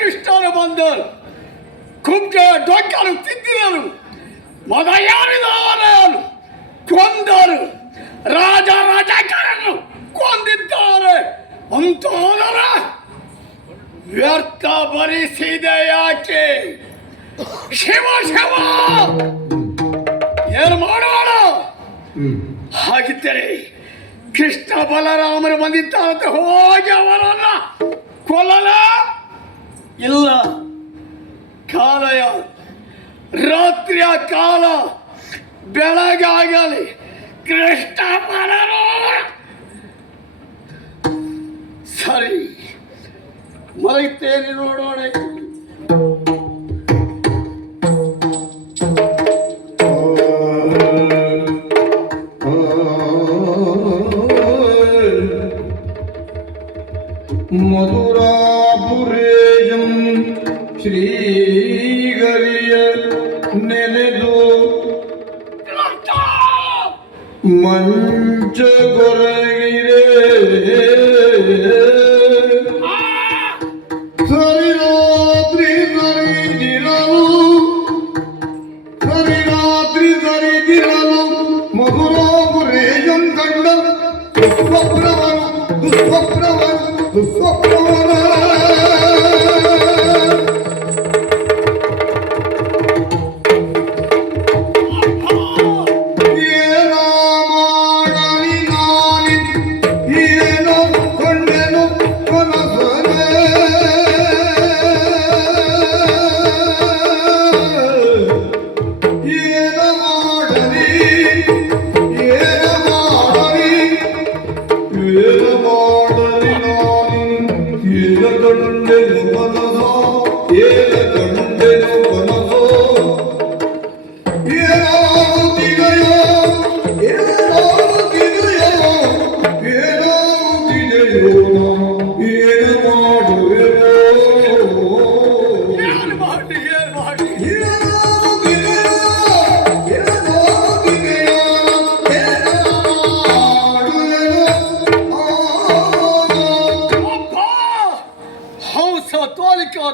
ಕೃಷ್ಣನು ಬಂದರು, ಕುಬ್ಜ ಡೊಕ್ಕಲು ತಿದ್ದಿದರು, ಮದಯಾರಿದವರನ್ನು ಕೊಂದರು, ರಾಜಕರನ್ನು ಕೊಂದಿದ್ದಾರೆ ಅಂತೋದರ ವ್ಯರ್ಥ ಭರಿಸಿದೆ ಯಾಕೆ? ಶಿವ ಶಿವ, ಏನು ಮಾಡೋಣ? ಹಾಗಿದ್ದರೆ ಕೃಷ್ಣ ಬಲರಾಮರು ಬಂದಿದ್ದಾರಂತೆ, ಹೋಗಿ ಅವರನ್ನ ಕೊಲ್ಲಲ? ಇಲ್ಲ, ಕಾಲಯ ರಾತ್ರಿಯ ಕಾಲ ಬೆಳಗಾಗಲಿ ಕೃಷ್ಣ ಬಲರಾಮ ಸರಿ ಮಲಗ್ತೇನೆ, ನೋಡೋಣ. ಮಧುರಾಪುರೇಜಂ ಶ್ರೀಗರಿಯ ನೆನೆದು ಮಂಚ ಕೊರಗಿರೆ ಸರಿರಾತ್ರಿ ಸರಿದಿರಲು ಮಧುರಾಪುರೇಜಂ ಕಂಡ ದುಸ್ವಪ್ನವನ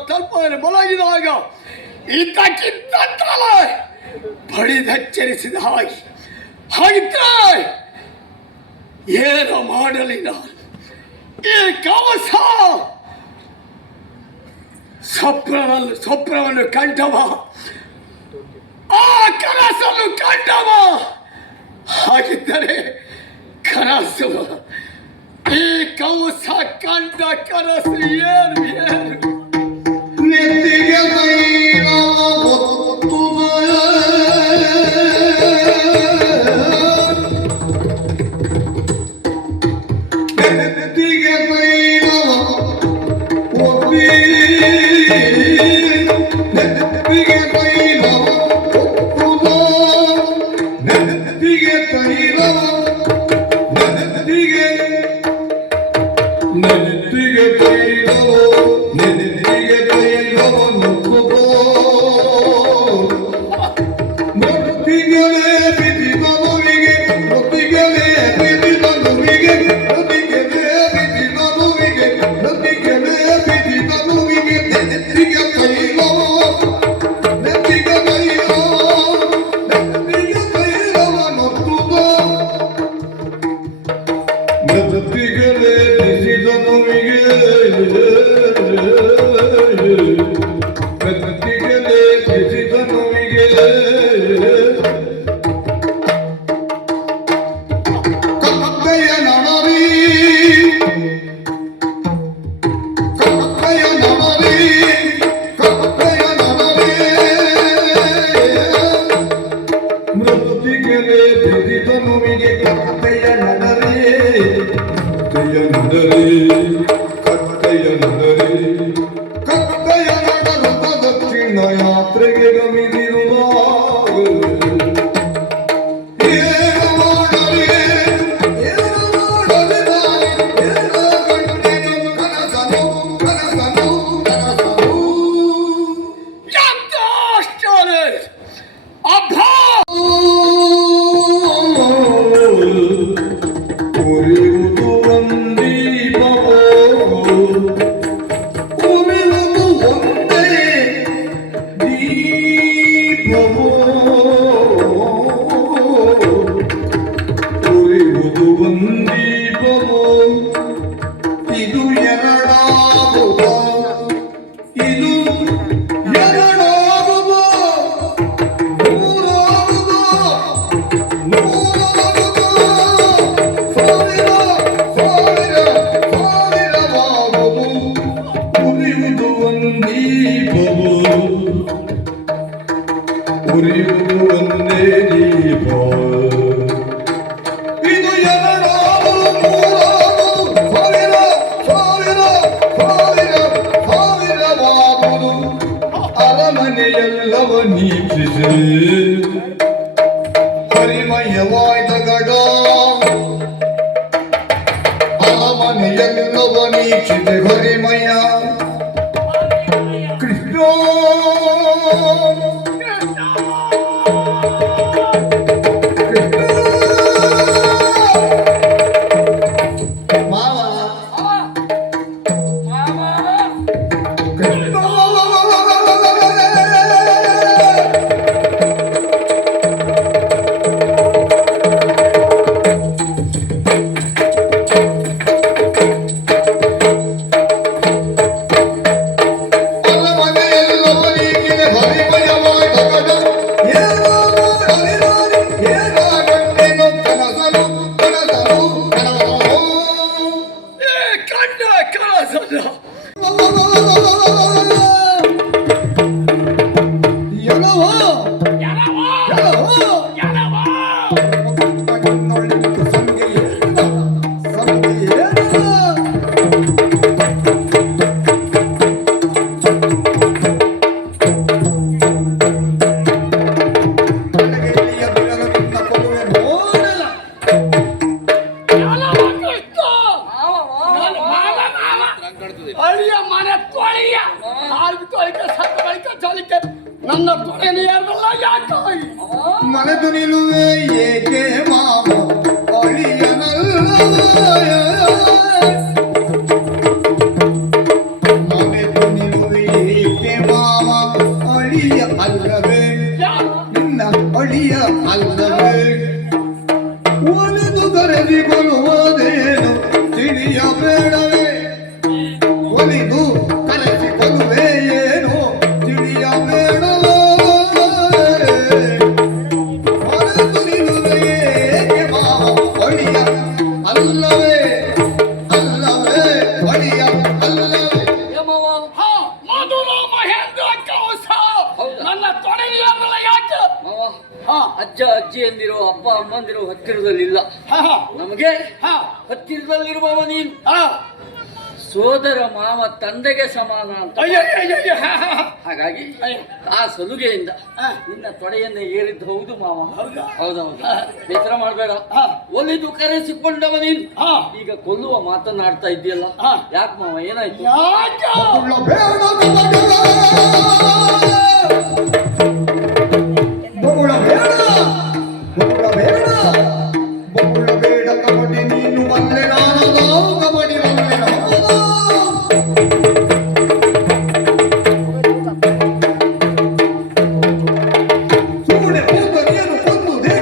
ತಲುಪಲು ಮಲಗಿದಾಗ ಇದ್ದಕ್ಕಿದ್ದ ಬಡಿದೆಚ್ಚರಿಸಿದ ಹಾಗಿದ್ರೆ ಏನು ಮಾಡಲಿ ನಾನು? ಈ ಕವಸ ಸ್ವಪ್ನವನ್ನು ಕಂಡವ, ಆ ಕನಸನ್ನು ಕಂಡವ. ಹಾಗಿದ್ದರೆ ಕನಸು, ಈ ಕವಸ ಕಂಡ ಕನಸು ಏನು ಏನು? ನೆತ್ತಿಗೆ ಕತ್ತಯ್ಯ ಒಂದೇ ದೀಪವೋ ಉರಿಯುವುದು ಒಂದೀಪವೋ ಇದು ಎರಡಾಗುವ ಇದು ಎರಡಾಗುವ ಮೂರಾಗುವ ಮೂರಾಗುವ ಸಾವಿರ ಸಾವಿರ ಸಾವಿರವಾಗುವು ಉರಿಯುವುದು ಒಂದೀಪವೋ ಉರಿಯುವುದು ಒಂದೇ ದೀಪ ಇದು ಎರಡಾಗುವ ಮೂರಾಗುವ ಸಾವಿರ ಸಾವಿರ ಸಾವಿರ ಸಾವಿರವಾಗುವುದು ಅರಮನೆಯೆಲ್ಲವ ನೀಕ್ಷಿಸಿ ಹರಿಮಯವಾಯ್ದ ಗಡ ಅರಮನೆಯೆಲ್ಲವ ನೀಕ್ಷಿಸಿ ಹರಿಮಯ ಕೃಷ್ಣ ಮಾವ ಕೃಷ್ಣ ಕಂಡ ಕನಸನ್ನ ಅಳಿಯ ಮನೆ ತೊಳೆಯ ಹಾಲು ತೊಳಿಕ ಸತ್ತ ಬಳಿಕ ಚಳಿಕೆ ನನ್ನ ತೊಳೆಯನ್ನು ಯಾರಲ್ಲ ಯಾಕೆ ಮನೆದು ನಿಲ್ಲುವೆ ಏಕೆ ಮಾವ ಅಳಿಯನಲ್ಲ ಮನೆದು ನಿಲ್ಲುವೆ ಏಕೆ ಮಾವ ಅಳಿಯ ಅಲ್ಲವೇ ನಿನ್ನ ಅಳಿಯ ಅಲ್ಲವೇ ಒಲಿದು ಕರೆಸಿಕೊಳ್ಳುವುದೇನು ತಿಳಿಯಬೇಡವೇ ಒಲಿದು ಕರೆಸಿಕೊಳ್ಳುವೆ ಏನು ತಿಳಿಯಬೇಡವೇ ಒಲಿದು ನಿಲ್ಲುವೆ ಏಕೆ ಮಾವ ಅಳಿಯ ಅಲ್ಲವೇ ಅಲ್ಲವೇ ಅಳಿಯ ಅಲ್ಲವೇ ಹಾ ಮಧುರ ಮಹೇಂದ್ರ ಕೌಸ ನನ್ನ ತೊಳೆಯನ್ನು ಯಾರಲ್ಲ ಯಾಕೆ ಹಾ ಅಜ್ಜ ಅಜ್ಜಿಯಂದಿರೋ ಅಪ್ಪ ಅಮ್ಮಂದಿರೋ ಹತ್ತಿರದಲ್ಲಿಲ್ಲ. ಹಾ ಹಾ ನಮಗೆ ಹಾ ಹತ್ತಿರದಲ್ಲಿರುವವ ನೀನು ಹಾ ಸೋದರ ಮಾವ ತಂದೆಗೆ ಸಮಾನ ಅಂತ. ಅಯ್ಯ ಅಯ್ಯ ಅಯ್ಯ ಹಾ ಹಾ ಹಾ ಹಾಗಾಗಿ ಅಯ್ಯ. ಆ ಸಲುಗೆಯಿಂದ ಹಾ. ನಿನ್ನ ತೊಡೆಯನ್ನು ಏರಿದ್ದು ಹೌದು ಮಾವ. ಹೌದಾ? ಹೌದೌದು. ಹಾ. ಬೇಸರ ಮಾಡಬೇಡ. ಹಾ. ಒಲಿದು ಕರೆಸಿಕೊಂಡವ ನೀನು ಹಾ ಈಗ ಕೊಲ್ಲುವ ಮಾತನಾಡ್ತಾ ಇದ್ದೀಯಲ್ಲ. ಹಾ. ಯಾಕೆ ಮಾವ ಏನಾಯ್ತು? ಯಾಕೆ ಬಗುಳ ಬೇಡ ಬಗುಳ ಬೇಡ ಬಗುಳ ಬೇಡ ಕಬಡ್ಡಿ ನೀನು ಬಲ್ಲೆ ನಾನದ ಕಬಡ್ಡಿ ಬಲ್ಲೆ ನಾನದ ಸುಮ್ಮನೆ ಕೂತರಿಯನ್ನು ಕೊಂದುದೇ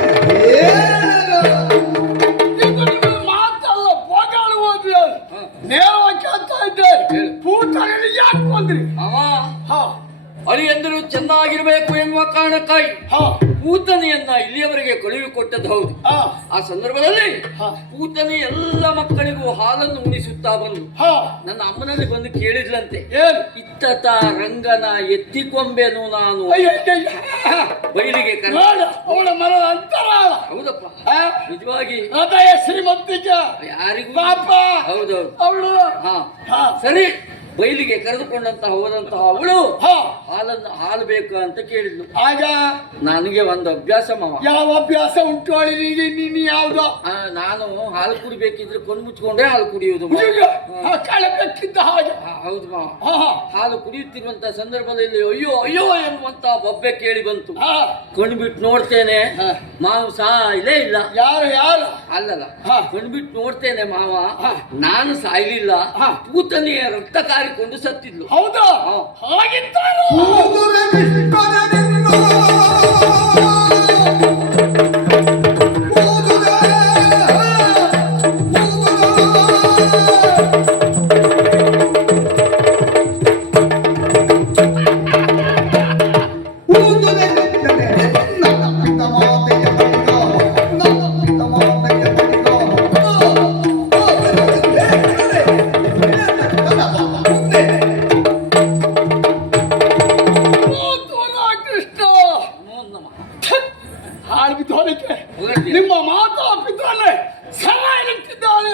ಇದು ನಿಮ್ಮ ಮಾತಲ್ಲ ಬೊಗಳುವುದು ನೇರವಾಗಿ ಕೇಳ್ತಾ ಇದ್ದೆ ಪೂತನಲ್ಲಿ ಯಾಕೆ ಬಂದ್ರಿ ಮಾವ ಹಾ ಅಳಿಯಂದರು ಚೆನ್ನಾಗಿರ್ಬೇಕು ಎನ್ನುವ ಕಾರಣಕ್ಕಾಗಿ ಹಾ ಪೂತನೆಯನ್ನ ಇಲ್ಲಿಯವರೆಗೆ ಕಳುಹಿಕೊಟ್ಟದ್ದು ಹೌದು. ಹಾ ಆ ಸಂದರ್ಭದಲ್ಲಿ ಹಾ ಪೂತನೆ ಎಲ್ಲ ಮಕ್ಕಳಿಗೂ ಹಾಲನ್ನು ಉಣಿಸುತ್ತಾ ಬಂದು ಹಾ ನನ್ನ ಅಮ್ಮನಲ್ಲಿ ಬಂದು ಕೇಳಿದ್ಲಂತೆ, ಏನು ಇತ್ತತ ರಂಗನ ಎತ್ತಿಕೊಂಬೆನು ನಾನು ಅಯ್ಯ ಅಯ್ಯ ಅಯ್ಯ. ಬಯಲಿಗೆ ಕರೆ. ನೋಡ ಅವಳ ಮರದ ಅಂತರಾಳ ಹೌದಪ್ಪ, ಹಾ? ನಿಜವಾಗಿ ಹೃದಯ ಶ್ರೀಮಂತಿಕೆ ಯಾರಿಗೂ ಪಾಪ ಹೌದೌದು. ಅವಳು ಹಾ ಹಾ ಸರಿ, ಬಯಲಿಗೆ ಕರೆದುಕೊಂಡಂತಹ ಹೋದಂತಹ ಅವಳು ಹಾ ಹಾಲು ಬೇಕು ಅಂತ ಕೇಳಿದ್ಲು. ಆಗ ನನಗೆ ಒಂದು ಅಭ್ಯಾಸ ಮಾವ. ಯಾವ ಅಭ್ಯಾಸ ಉಂಟು ಅವಳಿಗೆ ನೀನು ಯಾವ್ದು ನಾನು ಹಾಲು ಕುಡಿಬೇಕಿದ್ರೆ ಕಣ್ಣು ಮುಚ್ಕೊಂಡೇ ಹಾಲು ಕುಡಿಯುವುದು. ಕಳಬೇಕಿದ್ದ ಹಾಗೆ ಹೌದು ಮಾವ. ಹಾ ಹಾ ಹಾಲು ಕುಡಿಯುತ್ತಿರುವಂತಹ ಸಂದರ್ಭದಲ್ಲಿ ಅಯ್ಯೋ ಅಯ್ಯೋ ಎನ್ನುವಂತಹ ಬೊಬ್ಬೆ ಕೇಳಿ ಬಂತು. ಹಾ ಕಣ್ಣು ಬಿಟ್ಟು ನೋಡ್ತೇನೆ, ಹಾ. ಮಾಂಸ ಇಲ್ಲೇ ಇಲ್ಲ. ಯಾರು ಯಾರು ಅಲ್ಲಲ್ಲ ಹಾ. ಕಂಡ್ಬಿಟ್ಟು ನೋಡ್ತೇನೆ ಮಾವ ಹಾ. ನಾನು ಸಾಯ್ಲಿಲ್ಲ ಹಾ. ಪೂತನಿಯ ರಕ್ತ ಕಾರಿಕೊಂಡು ಸತ್ತಿದ್ಲು. ಹೌದಾ ಹಾ. ಹಾಗಿದ್ದಾರೋ ಕೂದರೆ ಕೃಷ್ಣನ ನಿನ್ನ ಕೂದರೆ ಕೃಷ್ಣನೇ ನನ್ನ ಪಿತ ಮಾತೆಯ ಬಳಿಗ ನನ್ನ ಪಿತ ಮಾತೆಯ ಬಳಿಗ ಕೃಷ್ಣ ನಮಃ. ಹಾಳು ಬಿದ್ದೋಲಿಕ್ಕೆ ಹೊಗಳ್ತೀಯ? ನಿಮ್ಮ ಮಾತಾ ಪಿತಾನೆ ಸರಾಯಿರುತ್ತಿದ್ದಾನೆ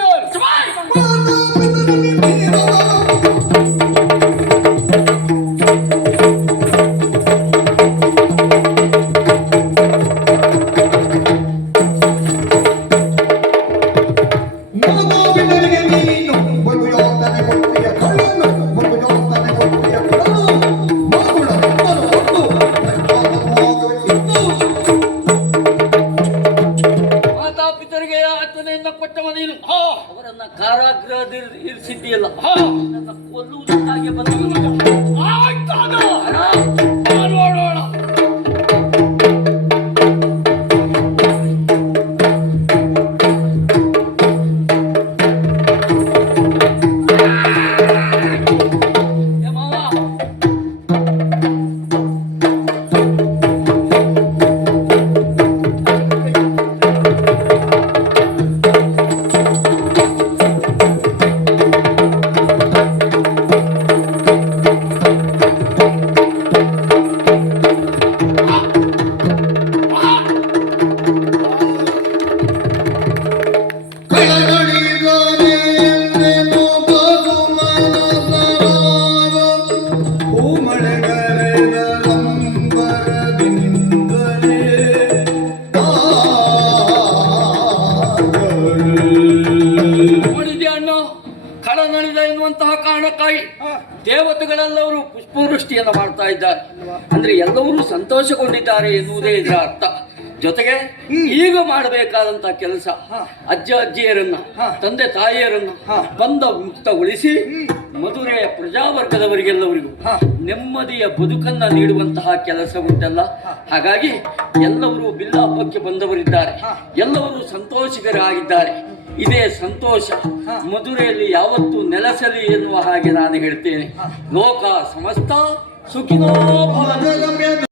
ಮಾನವನಿಗೆ ನೀನು ಒಂದು ಯೋತನೆ ಕೊಟ್ಟಿಯ ಕಳ್ಳನು ಒಂದು ಯೋತನೆ ಕೊಟ್ಟಿಯ ಕಳ್ಳನು ಮಗುಳ ಮಕ್ಕಳು ಒಂದು ಮಾತಾಪಿತರಿಗೆ ಯಾತನೆಯನ್ನ ಕೊಟ್ಟವ ನೀನು ಅವರನ್ನ ಕಾರಾಗೃಹದ ಇರಿಸಿದ್ದೀಯಲ್ಲ ಹಾ. ನನ್ನ ಕೊಲ್ಲುವುದಕ್ಕಾಗಿ ಬಂದವನು ಆಗ್ತಾನ ಅಣ್ಣ, ನೋಡೋಣ ಏ ಮಾವ, ನೋಡಿದ್ಯಾ ಅಣ್ಣ, ಕಳನಳಿದ ಎನ್ನುವಂತಹ ಕಾರಣಕ್ಕಾಗಿ ದೇವತೆಗಳೆಲ್ಲವರು ಪುಷ್ಪವೃಷ್ಟಿಯನ್ನು ಮಾಡ್ತಾ ಇದ್ದಾರೆ. ಅಂದ್ರೆ ಎಲ್ಲರೂ ಸಂತೋಷಗೊಂಡಿದ್ದಾರೆ ಎನ್ನುವುದೇ ಇದರ ಅರ್ಥ. ಜೊತೆಗೆ ಈಗ ಮಾಡಬೇಕಾದಂತ ಕೆಲಸ ಅಜ್ಜ ಅಜ್ಜಿಯರನ್ನ ತಂದೆ ತಾಯಿಯರನ್ನ ಬಂದ ಮುಕ್ತಗೊಳಿಸಿ ಮಧುರೆಯ ಪ್ರಜಾವರ್ಗದವರಿಗೆಲ್ಲವರಿಗೂ ನೆಮ್ಮದಿಯ ಬದುಕನ್ನ ನೀಡುವಂತಹ ಕೆಲಸ ಉಂಟಲ್ಲ. ಹಾಗಾಗಿ ಎಲ್ಲರೂ ಬಿಲ್ಲ ಹಬ್ಬಕ್ಕೆ ಬಂದವರಿದ್ದಾರೆ, ಎಲ್ಲರೂ ಸಂತೋಷಿಗರಾಗಿದ್ದಾರೆ. ಇದೇ ಸಂತೋಷ ಮಧುರೆಯಲ್ಲಿ ಯಾವತ್ತೂ ನೆಲೆಸಲಿ ಎನ್ನುವ ಹಾಗೆ ನಾನು ಹೇಳ್ತೇನೆ. ಲೋಕ ಸಮಸ್ತ ಸುಖಿನೋ ಭವಂತು.